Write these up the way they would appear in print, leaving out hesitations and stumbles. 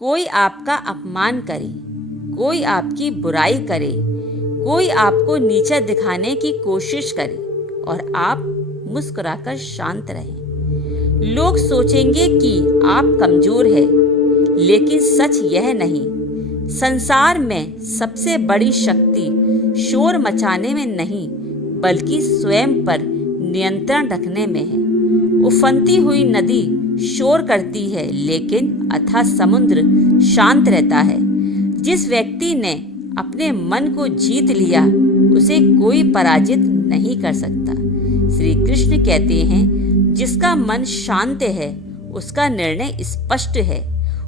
कोई आपका अपमान करे, कोई आपकी बुराई करे, कोई आपको नीचा दिखाने की कोशिश करे और आप मुस्कुराकर शांत रहें। लोग सोचेंगे कि आप कमजोर हैं, लेकिन सच यह नहीं। संसार में सबसे बड़ी शक्ति शोर मचाने में नहीं, बल्कि स्वयं पर नियंत्रण रखने में है। उफनती हुई नदी शोर करती है, लेकिन अथाह समुद्र शांत रहता है। जिस व्यक्ति ने अपने मन को जीत लिया, उसे कोई पराजित नहीं कर सकता। श्री कृष्ण कहते हैं, जिसका मन शांत है उसका निर्णय स्पष्ट है,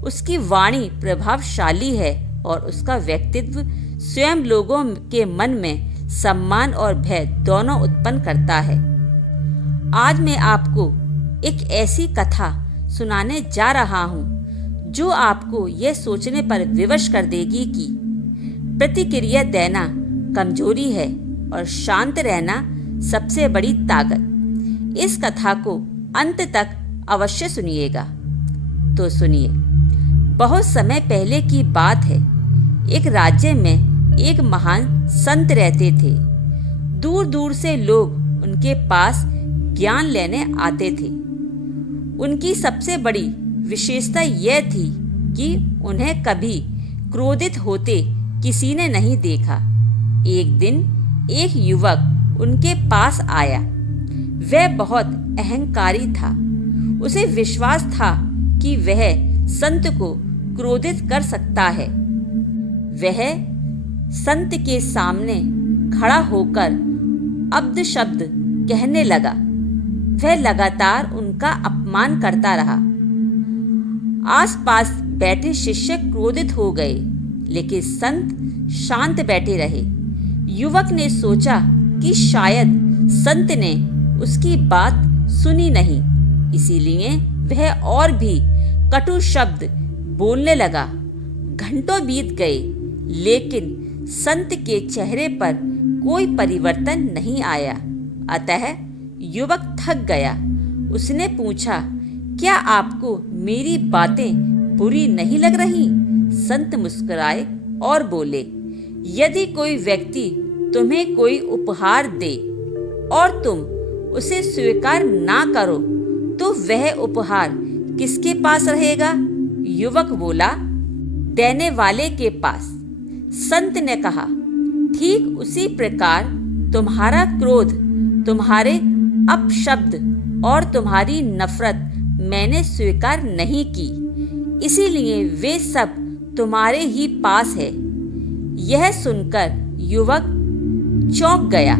उसकी वाणी प्रभावशाली है और उसका व्यक्तित्व स्वयं लोगों के मन में सम्मान और भय दोनों उत्पन्न करता है। आज मैं आपको एक ऐसी कथा सुनाने जा रहा हूँ जो आपको यह सोचने पर विवश कर देगी कि प्रतिक्रिया देना कमजोरी है और शांत रहना सबसे बड़ी ताकत। इस कथा को अंत तक अवश्य सुनिएगा। तो सुनिए। बहुत समय पहले की बात है। एक राज्य में एक महान संत रहते थे। दूर दूर से लोग उनके पास ज्ञान लेने आते थे। उनकी सबसे बड़ी विशेषता यह थी कि उन्हें कभी क्रोधित होते किसी ने नहीं देखा। एक दिन एक युवक उनके पास आया। वह बहुत अहंकारी था। उसे विश्वास था कि वह संत को क्रोधित कर सकता है। वह संत के सामने खड़ा होकर अब्द शब्द कहने लगा। वह लगातार उनका अपमान करता रहा। आसपास बैठे शिष्य क्रोधित हो गए, लेकिन संत शांत बैठे रहे। युवक ने सोचा कि शायद संत ने उसकी बात सुनी नहीं, इसीलिए वह और भी कटु शब्द बोलने लगा। घंटों बीत गए, लेकिन संत के चेहरे पर कोई परिवर्तन नहीं आया। अतः युवक थक गया। उसने पूछा, क्या आपको मेरी बातें बुरी नहीं लग रही? संत मुस्कुराए और बोले, यदि कोई व्यक्ति तुम्हें कोई उपहार दे और तुम उसे स्वीकार ना करो, तो वह उपहार किसके पास रहेगा? युवक बोला, देने वाले के पास। संत ने कहा, ठीक उसी प्रकार तुम्हारा क्रोध, तुम्हारे अपशब्द और तुम्हारी नफरत मैंने स्वीकार नहीं की, इसीलिए वे सब तुम्हारे ही पास है। यह सुनकर युवक चौंक गया।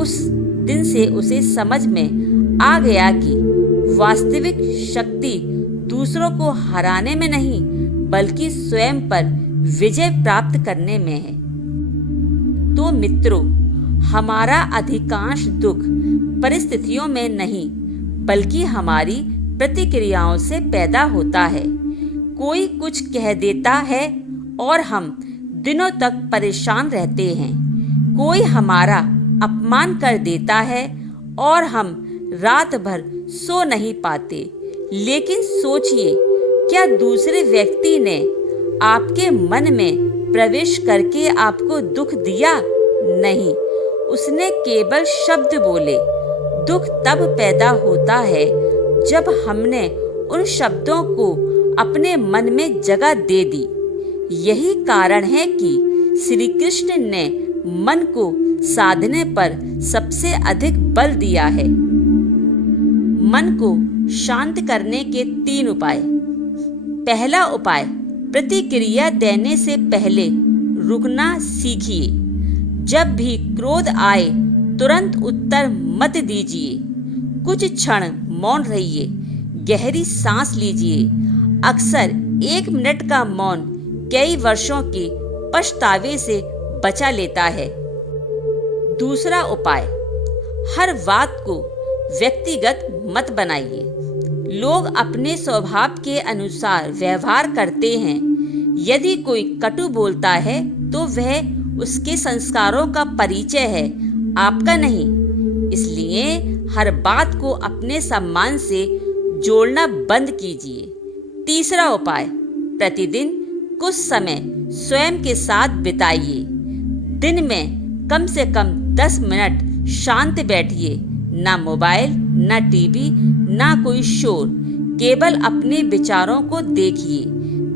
उस दिन से उसे समझ में आ गया कि वास्तविक शक्ति दूसरों को हराने में नहीं, बल्कि स्वयं पर विजय प्राप्त करने में है। तो मित्रों, हमारा अधिकांश दुख परिस्थितियों में नहीं, बल्कि हमारी प्रतिक्रियाओं से पैदा होता है। कोई कुछ कह देता है और हम दिनों तक परेशान रहते हैं। कोई हमारा अपमान कर देता है और हम रात भर सो नहीं पाते। लेकिन सोचिए, क्या दूसरे व्यक्ति ने आपके मन में प्रवेश करके आपको दुख दिया? नहीं, उसने केवल शब्द बोले। दुख तब पैदा होता है जब हमने उन शब्दों को अपने मन में जगह दे दी। यही कारण है कि श्री कृष्ण ने मन को साधने पर सबसे अधिक बल दिया है। मन को शांत करने के 3 उपाय। पहला उपाय, प्रतिक्रिया देने से पहले रुकना सीखिए। जब भी क्रोध आए, तुरंत उत्तर मत दीजिए। कुछ क्षण मौन रहिए, गहरी सांस लीजिए। अक्सर 1 मिनट का मौन कई वर्षों के पछतावे से बचा लेता है। दूसरा उपाय, हर बात को व्यक्तिगत मत बनाइए। लोग अपने स्वभाव के अनुसार व्यवहार करते हैं। यदि कोई कटु बोलता है तो वह उसके संस्कारों का परिचय है, आपका नहीं। इसलिए हर बात को अपने सम्मान से जोड़ना बंद कीजिए। तीसरा उपाय, प्रतिदिन कुछ समय स्वयं के साथ बिताइए। दिन में कम से कम 10 मिनट शांत बैठिए। ना मोबाइल, ना टीवी, ना कोई शोर, केवल अपने विचारों को देखिए।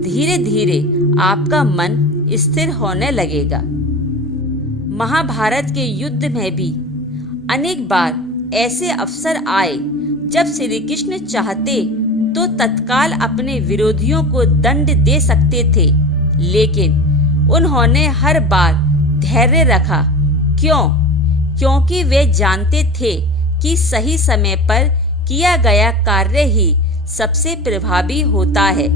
धीरे धीरे आपका मन स्थिर होने लगेगा। महाभारत के युद्ध में भी अनेक बार ऐसे अवसर आए जब श्री कृष्ण चाहते तो तत्काल अपने विरोधियों को दंड दे सकते थे, लेकिन उन्होंने हर बार धैर्य रखा। क्यों? क्योंकि वे जानते थे कि सही समय पर किया गया कार्य ही सबसे प्रभावी होता है।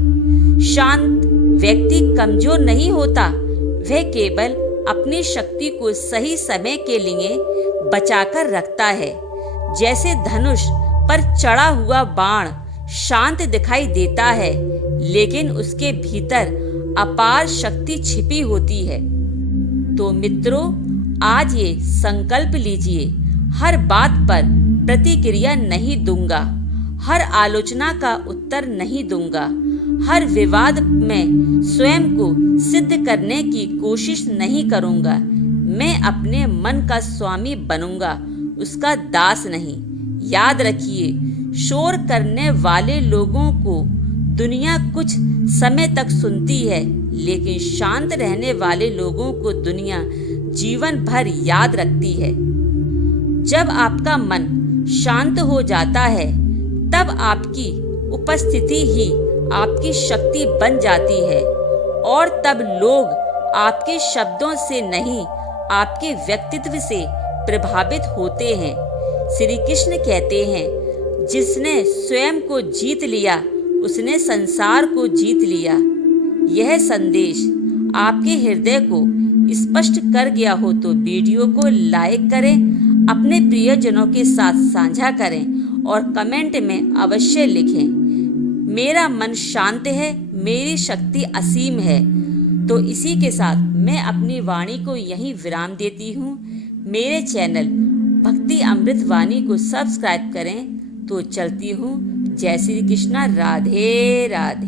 शांत व्यक्ति कमजोर नहीं होता, वह केवल अपनी शक्ति को सही समय के लिए बचाकर रखता है। जैसे धनुष पर चढ़ा हुआ बाण शांत दिखाई देता है, लेकिन उसके भीतर अपार शक्ति छिपी होती है। तो मित्रों, आज ये संकल्प लीजिए, हर बात पर प्रतिक्रिया नहीं दूंगा, हर आलोचना का उत्तर नहीं दूंगा, हर विवाद में स्वयं को सिद्ध करने की कोशिश नहीं करूंगा। मैं अपने मन का स्वामी बनूंगा, उसका दास नहीं। याद रखिए, शोर करने वाले लोगों को दुनिया कुछ समय तक सुनती है, लेकिन शांत रहने वाले लोगों को दुनिया जीवन भर याद रखती है। जब आपका मन शांत हो जाता है, तब आपकी उपस्थिति ही आपकी शक्ति बन जाती है, और तब लोग आपके शब्दों से नहीं, आपके व्यक्तित्व से प्रभावित होते हैं। श्री कृष्ण कहते हैं, जिसने स्वयं को जीत लिया, उसने संसार को जीत लिया। यह संदेश आपके हृदय को स्पष्ट कर गया हो तो वीडियो को लाइक करें, अपने प्रियजनों के साथ साझा करें और कमेंट में अवश्य लिखें, मेरा मन शांत है, मेरी शक्ति असीम है। तो इसी के साथ मैं अपनी वाणी को यहीं विराम देती हूँ। मेरे चैनल भक्ति अमृत वाणी को सब्सक्राइब करें। तो चलती हूँ। जय श्री कृष्णा। राधे राधे।